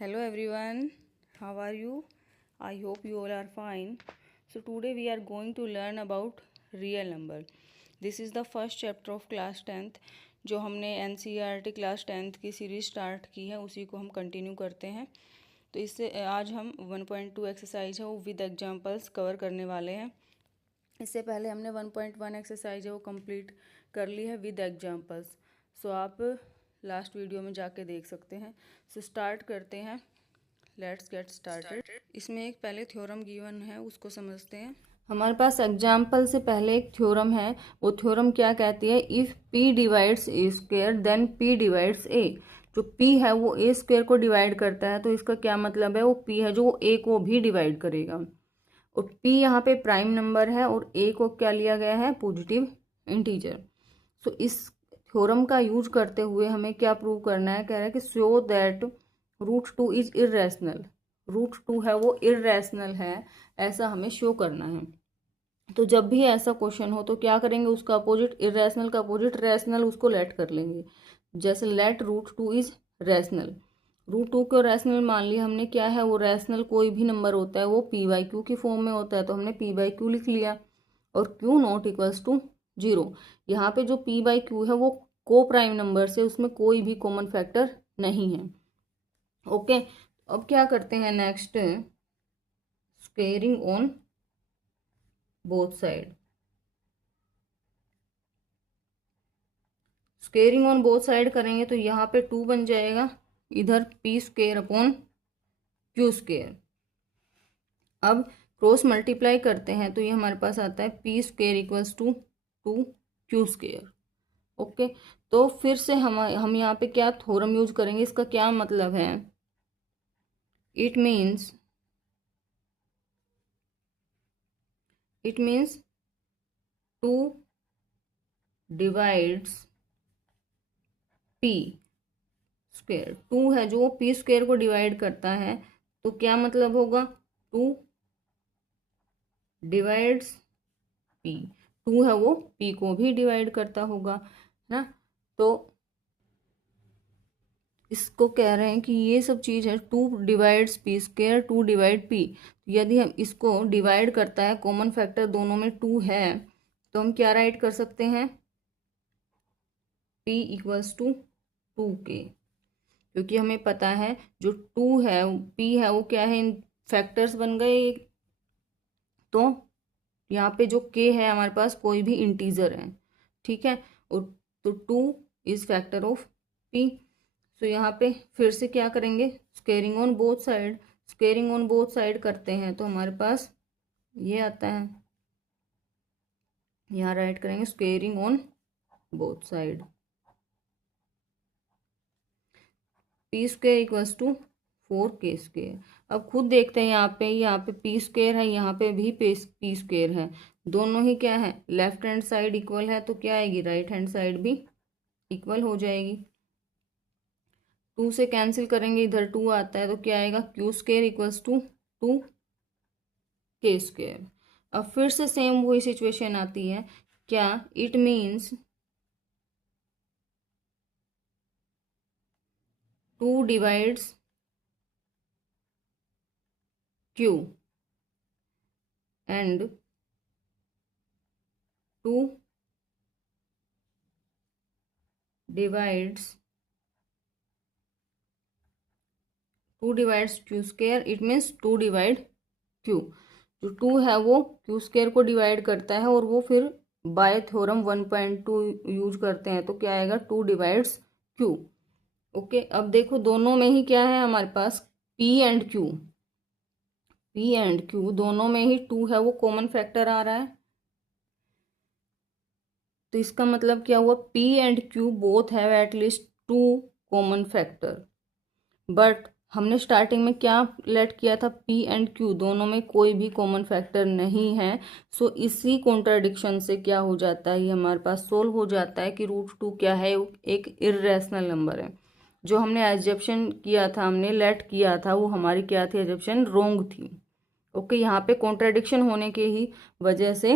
Hello everyone, how are you? I hope you all are fine. So today we are going to learn about real number. This is the first chapter of class 10th जो हमने NCERT class 10th की series start की है उसी को हम continue करते हैं। तो इससे आज हम 1.2 एक्सरसाइज है वो विद एग्जांपल्स कवर करने वाले हैं। इससे पहले हमने 1.1 एक्सरसाइज है वो कंप्लीट कर ली है विद एग्जांपल्स। सो आप लास्ट वीडियो में जाके देख सकते हैं। सो स्टार्ट करते हैं, लेट्स गेट स्टार्टेड। इसमें एक पहले थ्योरम गिवन है उसको समझते हैं। हमारे पास एग्जाम्पल से पहले एक थ्योरम है, वो थ्योरम क्या कहती है, if p divides a square then p divides a। जो p है वो a स्क्वेयर को डिवाइड करता है, तो इसका क्या मतलब है, वो p है जो वो a को भी डिवाइड करेगा। और p यहाँ पे प्राइम नंबर है और a को क्या लिया गया है, पॉजिटिव इंटीजर। सो इस थ्योरम का यूज करते हुए हमें क्या प्रूव करना है, कह रहा है कि शो दैट √2 इज इर्रेशनल। √2 है वो इर्रेशनल है, ऐसा हमें शो करना है। तो जब भी ऐसा क्वेश्चन हो तो क्या करेंगे, उसका अपोजिट, इर्रेशनल का अपोजिट रैशनल, उसको लेट कर लेंगे। जैसे लेट √2 इज रैशनल, √2 को रैशनल मान लिया हमने। क्या है वो, रैशनल कोई भी नंबर होता है वो p/q की फॉर्म में होता है, तो हमने p/q लिख लिया। और q नॉट इक्वल्स टू 0। यहाँ पे जो p/q है वो को प्राइम नंबर से, उसमें कोई भी कॉमन फैक्टर नहीं है। ओके, अब क्या करते हैं next, squaring on both side. Squaring on both side करेंगे तो यहाँ पे 2 बन जाएगा, इधर p square upon q square. अब क्रॉस मल्टीप्लाई करते हैं तो ये हमारे पास आता है p square equals to 2q square. Okay, तो फिर से हम यहाँ पे क्या थ्योरम यूज करेंगे, इसका क्या मतलब है, it means 2 divides p square. 2 है जो p स्क्वेयर को डिवाइड करता है, तो क्या मतलब होगा, 2 डिवाइड्स p। 2 है वो p को भी डिवाइड करता होगा ना। तो इसको कह रहे हैं कि ये सब चीज़ है, 2 divides p square, 2 divide p। यदि हम इसको डिवाइड करता है, कॉमन फैक्टर दोनों में 2 है, तो हम क्या राइट कर सकते हैं, p इक्वल्स टू 2k। क्योंकि हमें पता है जो 2 है, p है वो क्या है, इन फैक्टर्स बन गए। तो यहाँ पे जो k है हमारे पास कोई भी इंटीजर है, ठीक है। और तो 2 इज फैक्टर ऑफ p। तो यहाँ पे फिर से क्या करेंगे, squaring on both side. Squaring on both side करते हैं तो हमारे पास ये आता है, यहाँ राइट करेंगे squaring on both side, p square equals to 4k square. अब खुद देखते हैं, यहाँ पे p स्क्वेयर है, यहाँ पे भी p स्क्वेयर है, दोनों ही क्या है, लेफ्ट हैंड साइड इक्वल है, तो क्या आएगी, राइट हैंड साइड भी इक्वल हो जाएगी। 2 से कैंसिल करेंगे, इधर 2 आता है, तो क्या आएगा, q square equals to 2k square. अब फिर से सेम वही सिचुएशन आती है, क्या, it means 2 divides q and 2 divides q square, it means 2 divide q। जो 2 है वो q स्क्वेयर को डिवाइड करता है, और वो फिर बाय थ्योरम 1.2 यूज करते हैं, तो क्या आएगा, 2 डिवाइड्स q। ओके, अब देखो दोनों में ही क्या है हमारे पास, p एंड q दोनों में ही 2 है वो कॉमन फैक्टर आ रहा है। तो इसका मतलब क्या हुआ, p and q both have at least 2 common factor. But हमने स्टार्टिंग में क्या लेट किया था, p एंड q दोनों में कोई भी कॉमन फैक्टर नहीं है। सो इसी कॉन्ट्राडिक्शन से क्या हो जाता है, ये हमारे पास सोल्व हो जाता है कि √2 क्या है, एक इर्रेशनल नंबर है। जो हमने एजप्शन किया था, हमने लेट किया था, वो हमारी क्या थी, एजप्शन रॉन्ग थी। ओके, यहाँ पे कॉन्ट्राडिक्शन होने के ही वजह से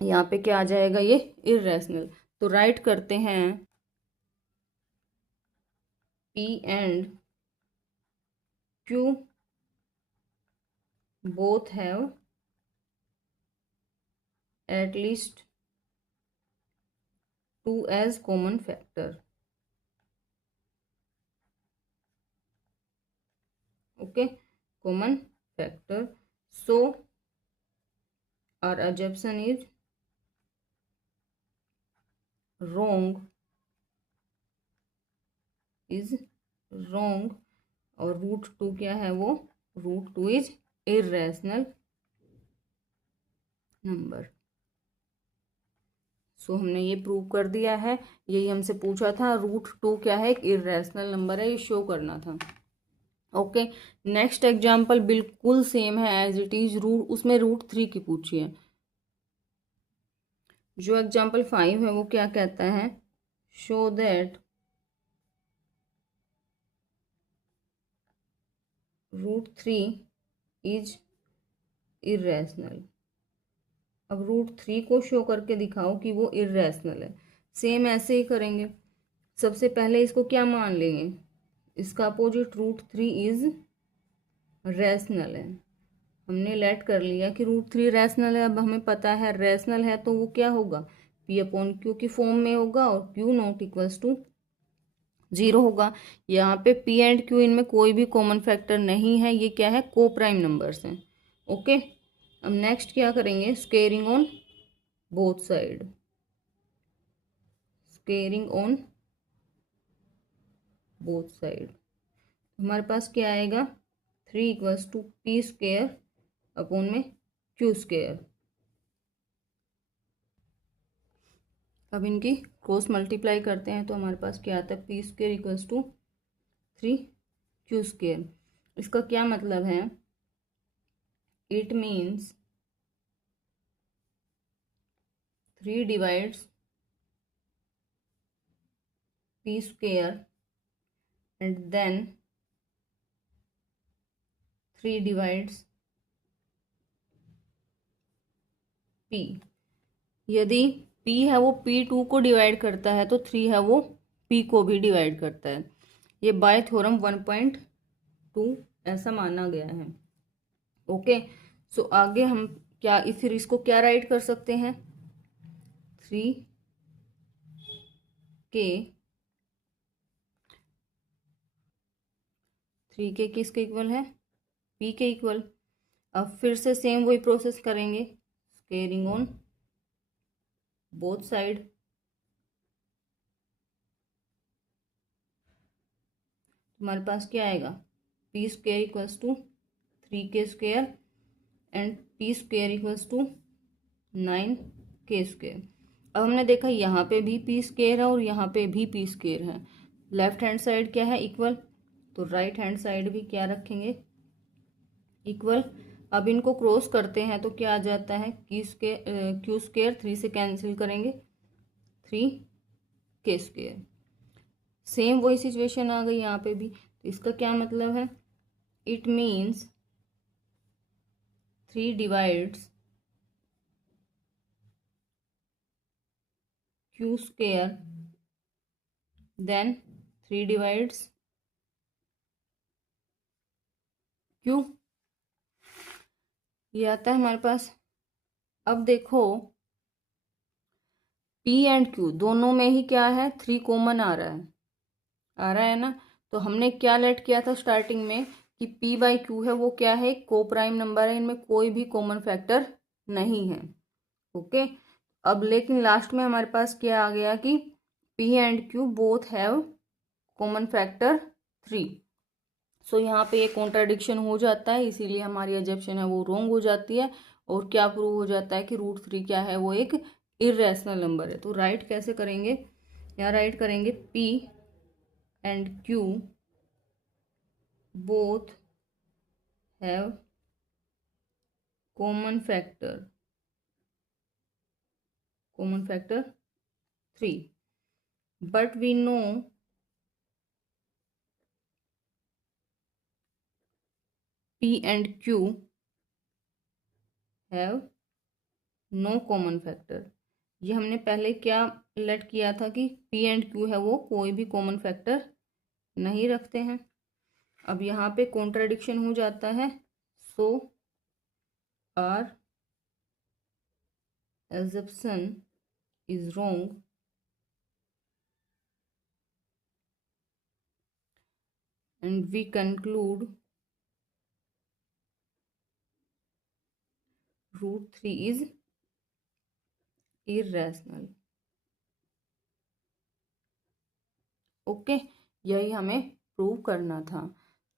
यहाँ पे क्या आ जाएगा, ये इर्रेशनल। तो राइट करते हैं p and Q both have at least 2 as common factor. Okay, common factor. So our assumption is wrong, और √2 क्या है, वो √2 इज इर्रेशनल नंबर. सो हमने ये प्रूव कर दिया है. यही हमसे पूछा था, √2 क्या है, एक इर्रेशनल नंबर है, ये शो करना था. ओके, नेक्स्ट एग्जाम्पल बिल्कुल सेम है एज इट इज. उसमें √3 की पूछी है. जो एग्जाम्पल 5 है वो क्या कहता है, शो दैट √3 इज इर्रेशनल. अब √3 को शो करके दिखाओ कि वो इर्रेशनल है. सेम ऐसे ही करेंगे. सबसे पहले इसको क्या मान लेंगे, इसका अपोजिट √3 इज रैशनल है. हमने लेट कर लिया कि √3 रैशनल है. अब हमें पता है रैशनल है तो वो क्या होगा, P/Q की फॉर्म में होगा और Q नॉट इक्वल्स टू 0 होगा. यहाँ पे P एंड Q इनमें कोई भी कॉमन फैक्टर नहीं है. ये क्या है, को प्राइम नंबर्स हैं. ओके, अब नेक्स्ट क्या करेंगे, squaring on both side. Squaring on both side हमारे पास क्या आएगा, 3 इक्वल्स टू P² अपॉन में Q². अब इनकी क्रॉस मल्टीप्लाई करते हैं तो हमारे पास क्या आता है, P² इक्वल्स टू 3Q². इसका क्या मतलब है, it means 3 divides P² and then 3 divides P. यदि P है वो P2 को डिवाइड करता है तो 3 है वो P को भी डिवाइड करता है. ये बाय थ्योरम 1.2 ऐसा माना गया है. ओके, सो आगे हम क्या फिर इसको क्या राइट कर सकते हैं, 3 के किसके इक्वल है, P के इक्वल. अब फिर से सेम वही प्रोसेस करेंगे, स्क्वेयरिंग ऑन बोथ साइड. हमारे पास क्या आएगा, P² equals to 3K² and P² equals to 9K². अब हमने देखा यहाँ पे भी P² है और यहाँ पे भी P² है. लेफ्ट हैंड साइड क्या है, इक्वल, तो राइट हैंड साइड भी क्या रखेंगे, इक्वल. अब इनको क्रॉस करते हैं तो क्या आ जाता है, Q², 3 से कैंसिल करेंगे, 3K². सेम वही सिचुएशन आ गई यहाँ पे भी. तो इसका क्या मतलब है, it means 3 divides Q² then 3 divides Q. ये आता है हमारे पास. अब देखो P एंड Q दोनों में ही क्या है, 3 कॉमन आ रहा है ना. तो हमने क्या लेट किया था स्टार्टिंग में कि P/Q है वो क्या है, को प्राइम नंबर है, इनमें कोई भी कॉमन फैक्टर नहीं है. ओके, अब लेकिन लास्ट में हमारे पास क्या आ गया कि P and Q both have common factor 3. सो यहाँ पे ये कॉन्ट्राडिक्शन हो जाता है, इसीलिए हमारी अजम्पशन है वो रॉन्ग हो जाती है. और क्या प्रूव हो जाता है कि √3 क्या है, वो एक इर्रेशनल नंबर है. तो राइट कैसे करेंगे, यहाँ राइट करेंगे P and Q both have common factor 3, but we know P and Q have no common factor. ये हमने पहले क्या लेट किया था कि P एंड Q है वो कोई भी कॉमन फैक्टर नहीं रखते हैं. अब यहाँ पे कॉन्ट्राडिक्शन हो जाता है, so our assumption is wrong and we conclude √3 is irrational। Okay, यही हमें प्रूव करना था।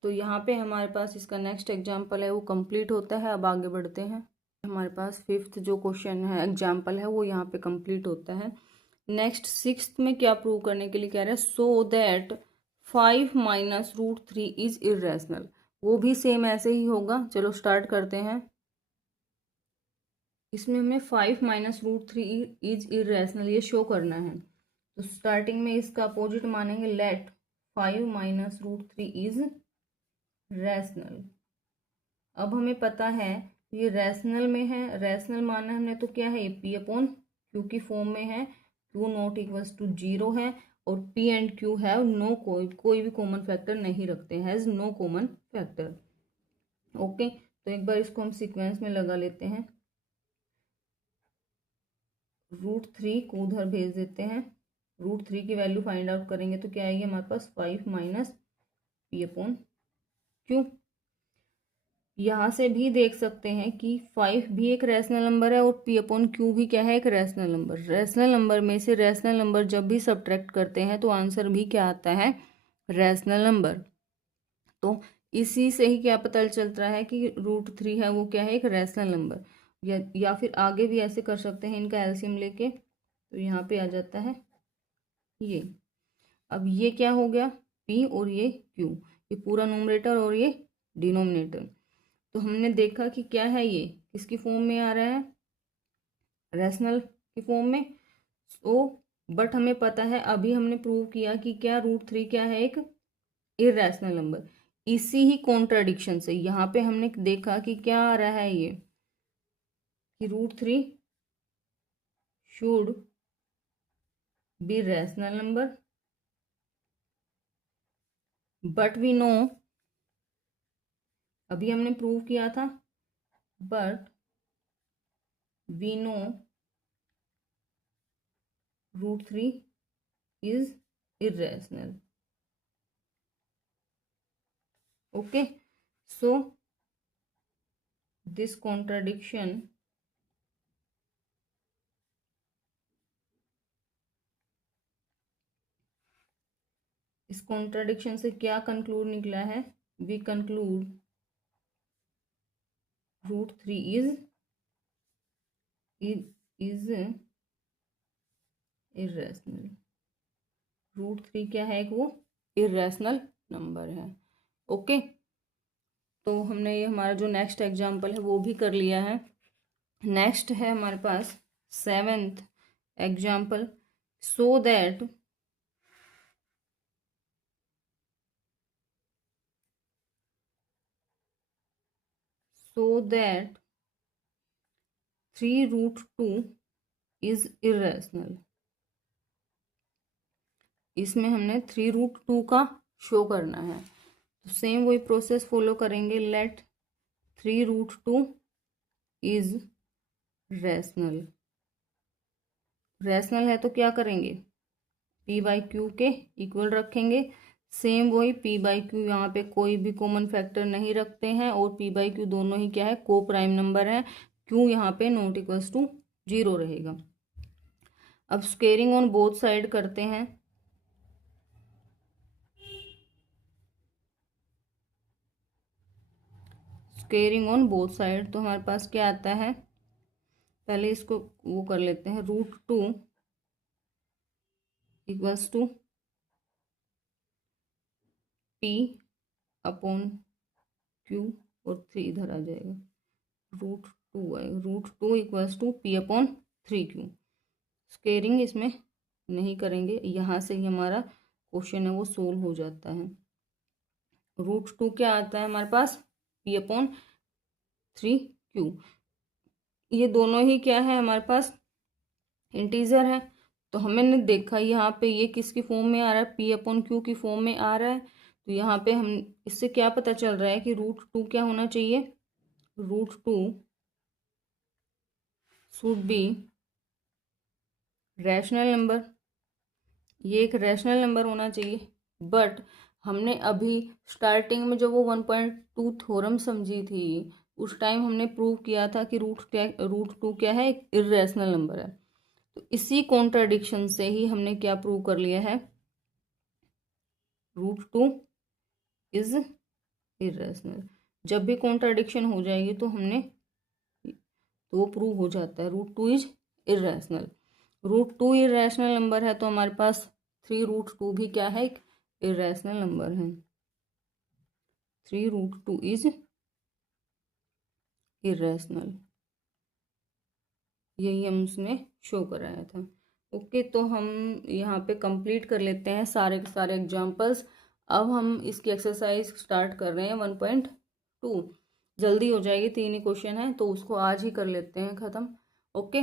तो यहाँ पे हमारे पास इसका नेक्स्ट एग्जाम्पल है वो कंप्लीट होता है। अब आगे बढ़ते हैं। हमारे पास फिफ्थ जो क्वेश्चन है एग्जाम्पल है वो यहाँ पे कंप्लीट होता है। नेक्स्ट सिक्स्थ में क्या प्रूव करने के लिए कह रहे हैं, so that 5 minus √3 is irrational. वो भी सेम ऐसे ही होगा। चलो स्टार्ट करते हैं। इसमें हमें 5 माइनस √3 इज इरेशनल ये शो करना है। तो स्टार्टिंग में इसका अपोजिट मानेंगे, लेट 5 माइनस √3 इज रैशनल। अब हमें पता है ये रैशनल में है, रैशनल माना हमने तो क्या है, ये पी अपॉन क्यू की फॉर्म में है। क्यू नॉट इक्वल्स टू 0 है और P and Q have no कोई भी कॉमन फैक्टर नहीं रखते, has no common factor. Okay, तो एक बार इसको हम सीक्वेंस में लगा लेते हैं। √3 को उधर भेज देते हैं। √3 की वैल्यू फाइंड आउट करेंगे तो क्या आएगी हमारे पास, 5 माइनस पी अपॉन क्यू। यहाँ से भी देख सकते हैं कि 5 भी एक रैशनल नंबर है और पी अपॉन क्यू भी क्या है, एक रैशनल नंबर। रैशनल नंबर में से रैशनल नंबर जब भी सब्ट्रैक्ट करते हैं तो आंसर भी क्या आता है, रैशनल नंबर। तो इसी से ही क्या पता चलता है कि √3 है वो क्या है, एक रैशनल नंबर। या फिर आगे भी ऐसे कर सकते हैं इनका एलसीएम लेके। तो यहाँ पे आ जाता है ये। अब ये क्या हो गया, पी और ये क्यू, ये पूरा न्यूमरेटर और ये डिनोमिनेटर। तो हमने देखा कि क्या है, ये किसकी फॉर्म में आ रहा है, रैशनल की फॉर्म में। बट हमें पता है, अभी हमने प्रूव किया कि क्या √3 क्या है, एक इररेशनल नंबर। इसी ही कॉन्ट्राडिक्शन से यहाँ पे हमने देखा कि क्या आ रहा है, ये कि √3 should be rational number, but we know, अभी हमने प्रूव किया था, but we know √3 is irrational। Okay, so this contradiction इस कॉन्ट्राडिक्शन से क्या कंक्लूड निकला है, वी कंक्लूड √3 इज इर्रेशनल। √3 क्या है, एक वो इर्रेशनल नंबर है। ओके, तो हमने ये हमारा जो नेक्स्ट एग्जाम्पल है वो भी कर लिया है। नेक्स्ट है हमारे पास 7th example, so that so that 3√2 is irrational. इसमें हमने 3√2 का शो करना है। तो सेम वही प्रोसेस फॉलो करेंगे, लेट 3√2 इज रैशनल। रैशनल है तो क्या करेंगे, p बाई क्यू के इक्वल रखेंगे। सेम वही p बाई क्यू, यहाँ पे कोई भी कॉमन फैक्टर नहीं रखते हैं और p बाई क्यू दोनों ही क्या है, को प्राइम नंबर है। क्यू यहाँ पे नॉट इक्वल्स टू 0 रहेगा। अब स्क्वेयरिंग ऑन बोथ साइड करते हैं। स्क्वेयरिंग ऑन बोथ साइड, तो हमारे पास क्या आता है, पहले इसको वो कर लेते हैं, √2 equals to p upon Q और 3 इधर आ जाएगा, √2 आएगा, √2 equals to p upon 3q। Squaring इसमें नहीं करेंगे, यहाँ से ही हमारा क्वेश्चन है वो सोल्व हो जाता है। √2 क्या आता है हमारे पास, p अपॉन 3q। ये दोनों ही क्या है हमारे पास, इंटीजर है। तो हमने देखा यहाँ पे ये किसकी फॉर्म में आ रहा है, p अपॉन क्यू की फॉर्म में आ रहा है। तो यहाँ पे हम इससे क्या पता चल रहा है कि √2 क्या होना चाहिए, √2 शुड बी रैशनल नंबर, ये एक रैशनल नंबर होना चाहिए। बट हमने अभी स्टार्टिंग में जो वो 1.2 थ्योरम समझी थी, उस टाइम हमने प्रूव किया था कि √2 क्या है, एक इर्रेशनल नंबर है। तो इसी कॉन्ट्राडिक्शन से ही हमने क्या प्रूव कर लिया है, √2 इज इर्रेशनल। जब भी कॉन्ट्राडिक्शन हो जाएगी तो हमने तो वो प्रूव हो जाता है, √2 इज इर्रेशनल। √2 इर्रेशनल नंबर है तो हमारे पास 3√2 भी क्या है, एक इर्रेशनल नंबर है। 3√2 इज इर्रेशनल, यही हम उसमें शो कराया था। ओके, तो हम यहाँ पे कंप्लीट कर लेते हैं सारे के सारे एग्जांपल्स। अब हम इसकी एक्सरसाइज स्टार्ट कर रहे हैं 1.2। जल्दी हो जाएगी, 3 ही क्वेश्चन है तो उसको आज ही कर लेते हैं ख़त्म। ओके,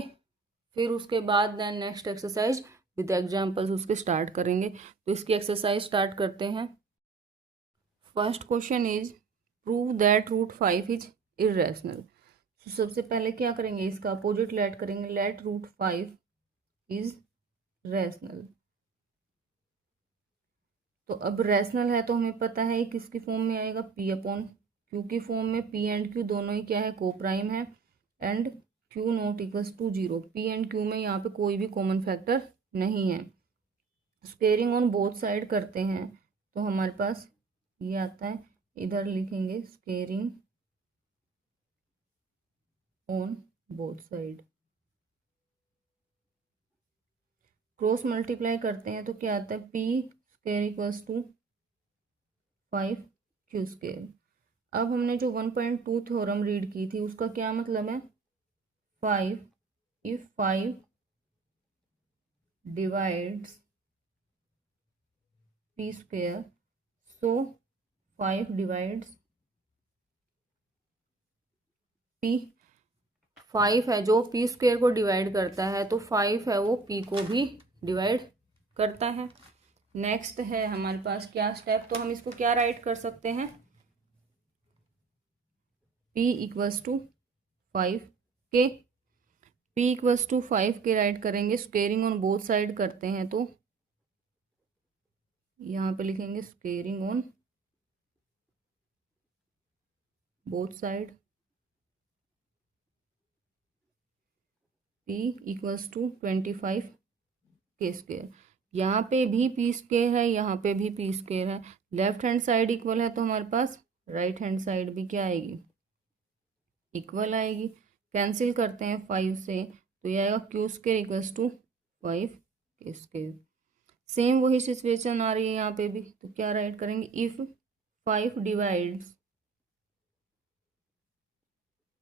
फिर उसके बाद then next exercise with examples उसके स्टार्ट करेंगे। तो इसकी एक्सरसाइज स्टार्ट करते हैं। First question is prove that √5 is irrational. तो सबसे पहले क्या करेंगे, इसका अपोजिट लेट करेंगे, लेट √5 इज रैशनल। तो अब रैशनल है तो हमें पता है किसकी फॉर्म में आएगा, P/Q की फॉर्म में। P एंड Q दोनों ही क्या है, को प्राइम है। And Q not equals to 0, P and Q में यहाँ पे कोई भी कॉमन फैक्टर नहीं है। स्क्वेयरिंग ऑन बोथ साइड करते हैं तो हमारे पास ये आता है, इधर लिखेंगे squaring on both side. Cross multiply करते हैं तो क्या आता है, P² इक्वल्स टू 5Q²। अब हमने जो 1.2 थ्योरम रीड की थी उसका क्या मतलब है, 5 if 5 divides P² so 5 divides P। 5 है जो P² को डिवाइड करता है तो 5 है वो P को भी डिवाइड करता है। नेक्स्ट है हमारे पास क्या स्टेप, तो हम इसको क्या राइट कर सकते हैं, P इक्वल्स टू 5 के, P इक्वल्स टू 5 के राइट करेंगे। स्क्वेयरिंग ऑन बोथ साइड करते हैं तो यहाँ पे लिखेंगे squaring on both side, P equals to 25 K. यहाँ पे भी P² है, यहाँ पे भी P² है। लेफ्ट हैंड साइड इक्वल है तो हमारे पास राइट हैंड साइड भी क्या आएगी, इक्वल आएगी। कैंसिल करते हैं 5 से तो ये आएगा Q² equals to 5K²। Same वही सिचुएशन आ रही है यहाँ पे भी, तो क्या राइट करेंगे, if 5 divides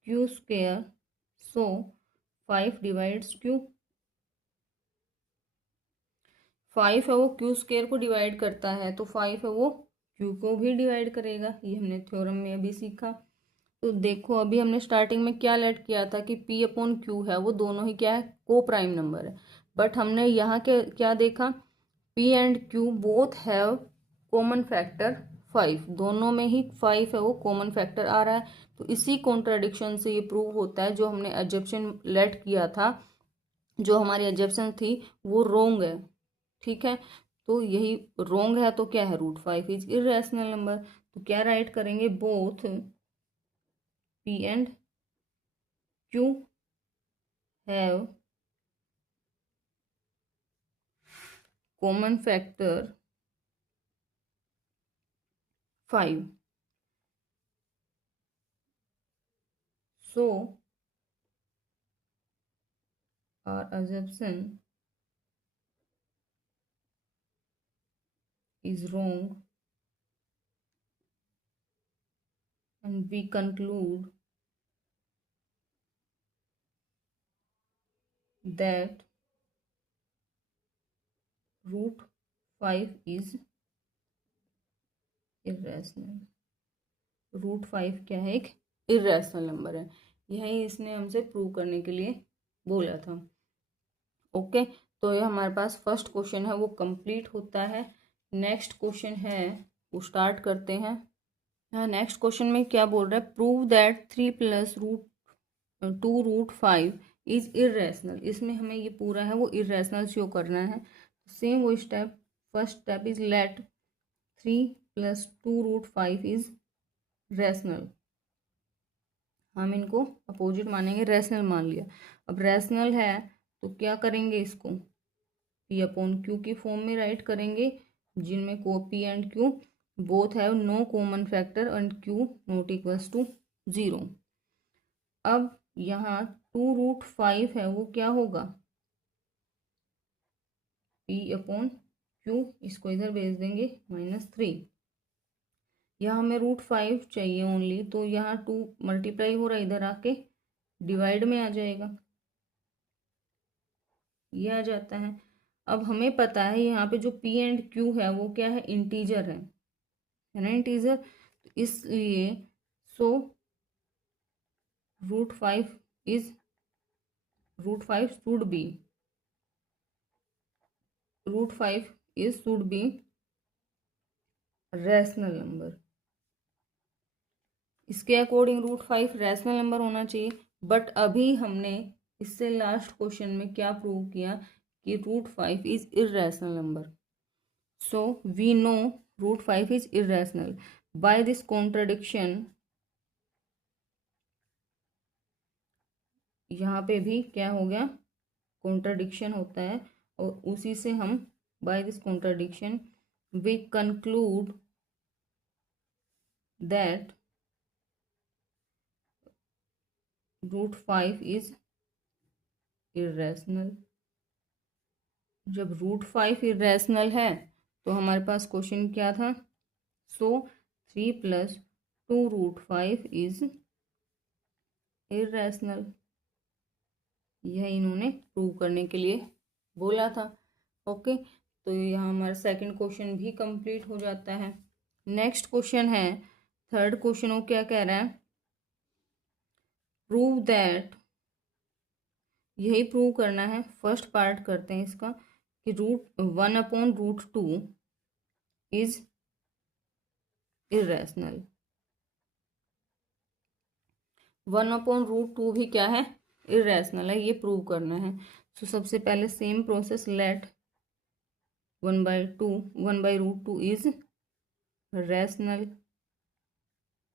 Q² so 5 divides Q। 5 है वो Q² को डिवाइड करता है तो 5 है वो Q को भी डिवाइड करेगा, ये हमने थ्योरम में अभी सीखा। तो देखो अभी हमने स्टार्टिंग में क्या लेट किया था कि P/Q है वो दोनों ही क्या है, को प्राइम नंबर है। बट हमने यहाँ के क्या देखा, P and Q both have common factor 5, दोनों में ही 5 है वो कॉमन फैक्टर आ रहा है। तो इसी कॉन्ट्राडिक्शन से ये प्रूव होता है, जो हमने एजप्शन लेट किया था, जो हमारी एजप्शन थी वो रोंग है। ठीक है, तो यही रोंग है तो क्या है, √5 इज इर्रेशनल नंबर। तो क्या राइट करेंगे, both P and Q have common factor 5, so our assumption is wrong and we conclude that √5 is irrational। √5 क्या है, एक इर्रेशनल नंबर है। यही इसने हमसे प्रूव करने के लिए बोला था। ओके, तो ये हमारे पास फर्स्ट क्वेश्चन है वो कंप्लीट होता है। नेक्स्ट क्वेश्चन है तो स्टार्ट करते हैं। यहाँ नेक्स्ट क्वेश्चन में क्या बोल रहा है, प्रूव दैट 3 + √2 √5 इज इरेशनल। इसमें हमें ये पूरा है वो इरेशनल शो करना है। सेम वो step, first step is let 3 + 2 √5 is rational. हम इनको अपोजिट मानेंगे, रैशनल मान लिया। अब रैशनल है तो क्या करेंगे, इसको P/Q की फॉर्म में राइट करेंगे, जिनमें को P and Q both have no common factor and Q not equals to 0। अब यहाँ 2 √5 है वो क्या होगा, P/Q, इसको इधर भेज देंगे -3। यहाँ हमें √5 चाहिए ओनली, तो यहाँ 2 मल्टीप्लाई हो रहा है, इधर आके डिवाइड में आ जाएगा, ये आ जाता है। अब हमें पता है यहाँ पे जो P एंड Q है वो क्या है, इंटीजर है ना, इंटीजर। तो इसलिए सो √5 should be, √5 should be rational number. इसके अकॉर्डिंग √5 रैशनल नंबर होना चाहिए। बट अभी हमने इससे लास्ट क्वेश्चन में क्या प्रूव किया कि √5 is irrational number. So we know √5 is irrational. By this contradiction, यहाँ पे भी क्या हो गया, कॉन्ट्रडिक्शन होता है, और उसी से हम by this contradiction we conclude that √5 is irrational. जब √5 इरेशनल है तो हमारे पास क्वेश्चन क्या था, सो 3 + 2 √5 इज इरेशनल। यह इन्होंने प्रूव करने के लिए बोला था। ओके, तो यहाँ हमारा सेकंड क्वेश्चन भी कंप्लीट हो जाता है। नेक्स्ट क्वेश्चन है, थर्ड क्वेश्चन वो क्या कह रहा है, प्रूव दैट, यही प्रूव करना है। फर्स्ट पार्ट करते हैं इसका कि √1/√2 इज इरेशनल। 1/√2 भी क्या है, इरेशनल है, ये प्रूव करना है। तो सबसे पहले same process, let 1/√2 is rational.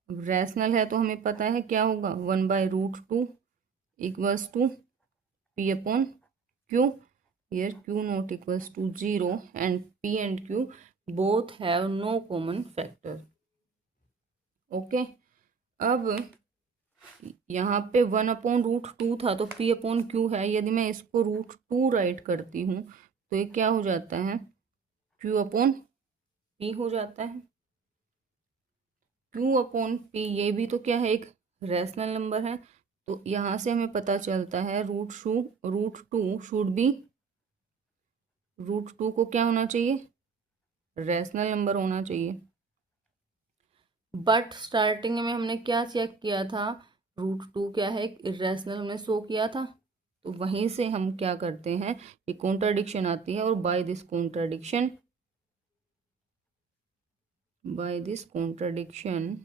Rational है तो हमें पता है क्या होगा, 1/√2 equals to P/Q। here Q not equals to 0 and P and Q both have no common factor। Okay, अब यहाँ पे 1/√2 था तो P/Q है, यदि मैं इसको √2 राइट करती हूँ तो ये क्या हो जाता है, Q/P हो जाता है। Q/P ये भी तो क्या है, एक रैशनल नंबर है। तो यहाँ से हमें पता चलता है √2 शुड बी, √2 को क्या होना चाहिए, रैशनल नंबर होना चाहिए। बट स्टार्टिंग में हमने क्या चेक किया था, √2 क्या है, इरेशनल हमने शो किया था। तो वहीं से हम क्या करते हैं, ये कॉन्ट्राडिक्शन आती है, और by this contradiction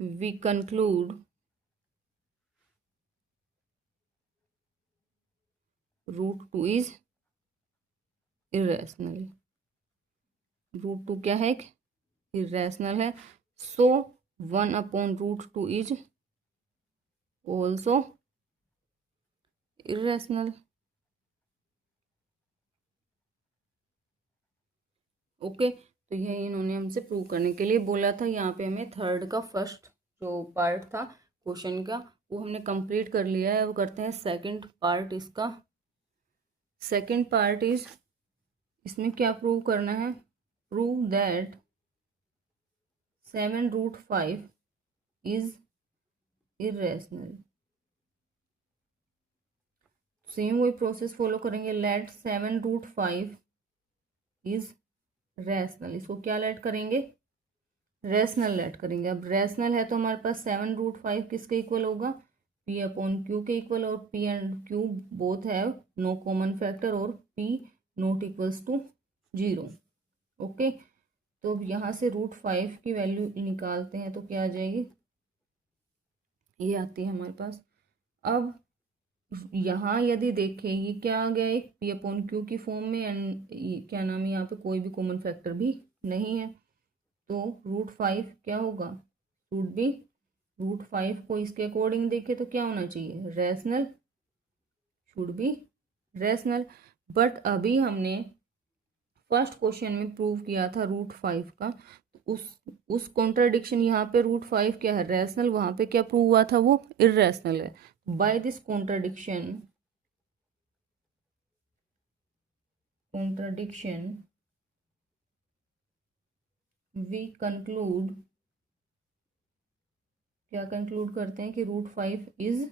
we conclude √2 is irrational. √2 क्या है, इरेशनल है। So 1/√2 is also irrational. Okay, तो यह इन्होंने हमसे प्रूव करने के लिए बोला था। यहाँ पे हमें थर्ड का फर्स्ट जो पार्ट था क्वेश्चन का वो हमने कंप्लीट कर लिया है। वो करते हैं सेकंड पार्ट इसका। सेकंड पार्ट इज, इसमें क्या प्रूव करना है, prove that 7√5 is irrational. Same वही प्रोसेस फॉलो करेंगे, लेट 7√5 इज रैशनल। इसको क्या लेट करेंगे, रैशनल लेट करेंगे। अब रैशनल है तो हमारे पास 7√5 किसके इक्वल होगा, P/Q के इक्वल, और P and Q both have no common factor, और P not equals to 0। Okay, तो अब यहाँ से √5 की वैल्यू निकालते हैं तो क्या आ जाएगी, ये आती है हमारे पास। अब यहाँ यदि देखें ये क्या आ गया, एक P/Q की फॉर्म में, एंड क्या नाम है, यहाँ पे कोई भी कॉमन फैक्टर भी नहीं है, तो √5 क्या होगा, √5 को इसके अकॉर्डिंग देखे तो क्या होना चाहिए, rational, should be rational. But अभी हमने फर्स्ट क्वेश्चन में प्रूव किया था √5 का, तो उस कॉन्ट्राडिक्शन, यहाँ पे √5 क्या है, रैशनल, वहां पे क्या प्रूव हुआ था, वो इर्रेशनल है। By this contradiction we conclude, क्या कंक्लूड करते हैं कि √5 इज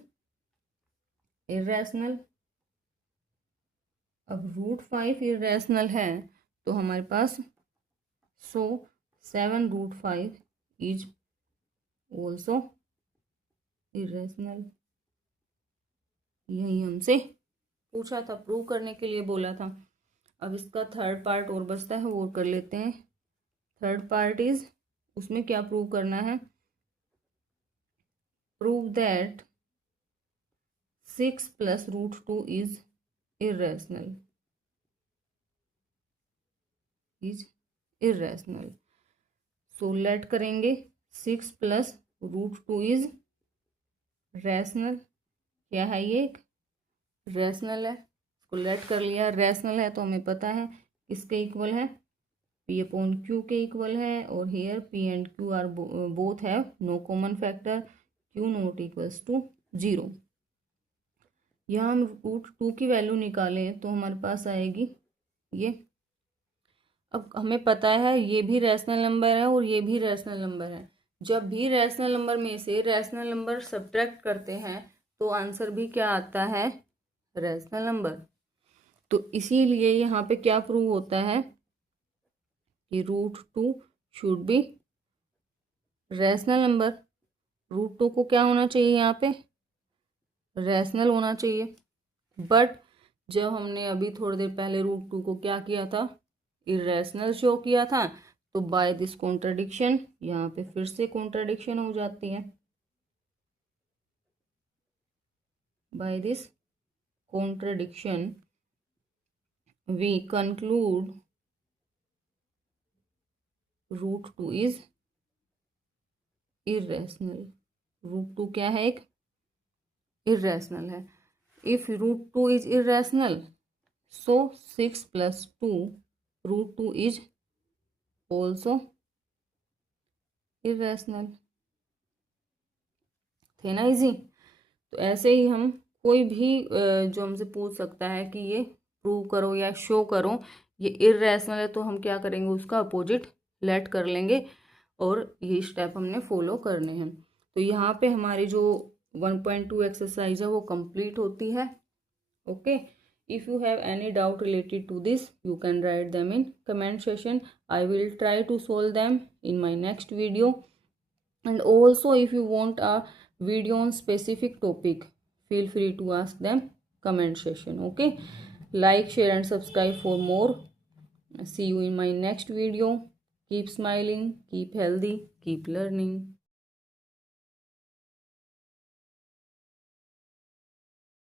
इर्रेशनल। अब √5 इर्रेशनल है तो हमारे पास 7 √5 इज ऑल्सो इर्रेशनल। यही हमसे पूछा था, प्रूव करने के लिए बोला था। अब इसका थर्ड पार्ट और बचता है, वो कर लेते हैं। थर्ड पार्ट इज, उसमें क्या प्रूव करना है, prove that 6 + √2 is irrational, so let करेंगे 6 + √2 इज रैशनल। क्या है ये, एक रैशनल है, इसको लेट कर लिया, रैशनल है तो हमें पता है इसके इक्वल है, P/Q के इक्वल है, और here P and Q are both have no common factor, Q not equals to 0। यहाँ हम √2 की वैल्यू निकालें तो हमारे पास आएगी ये। अब हमें पता है ये भी रैशनल नंबर है और ये भी रैशनल नंबर है, जब भी रैशनल नंबर में से रैशनल नंबर सब्ट्रैक्ट करते हैं तो आंसर भी क्या आता है, रैशनल नंबर। तो इसीलिए यहाँ पे क्या प्रूव होता है कि √2 शुड बी रैशनल नंबर। √2 को क्या होना चाहिए, यहाँ पे रैशनल होना चाहिए। बट जब हमने अभी थोड़ी देर पहले √2 को क्या किया था, इरेशनल शो किया था, तो बाय दिस कॉन्ट्राडिक्शन यहाँ पे फिर से कॉन्ट्राडिक्शन हो जाती है। By this contradiction we conclude √2 is irrational. √2 क्या है, एक इरेशनल है। If √2 is irrational, so 6 + 2 √2 is also irrational. थे ना इजी। तो ऐसे ही हम कोई भी जो हमसे पूछ सकता है कि ये प्रूव करो या शो करो ये इर्रेशनल है, तो हम क्या करेंगे, उसका अपोजिट लेट कर लेंगे और ये स्टेप हमने फॉलो करने हैं। तो यहाँ पे हमारी जो 1.2 एक्सरसाइज है वो कंप्लीट होती है। Okay, if you have any doubt related to this you can write them in comment session. I will try to solve them in my next video. And also if you want a video on specific topic, feel free to ask them comment section. Okay, like, share and subscribe for more. See you in my next video. Keep smiling, keep healthy, keep learning.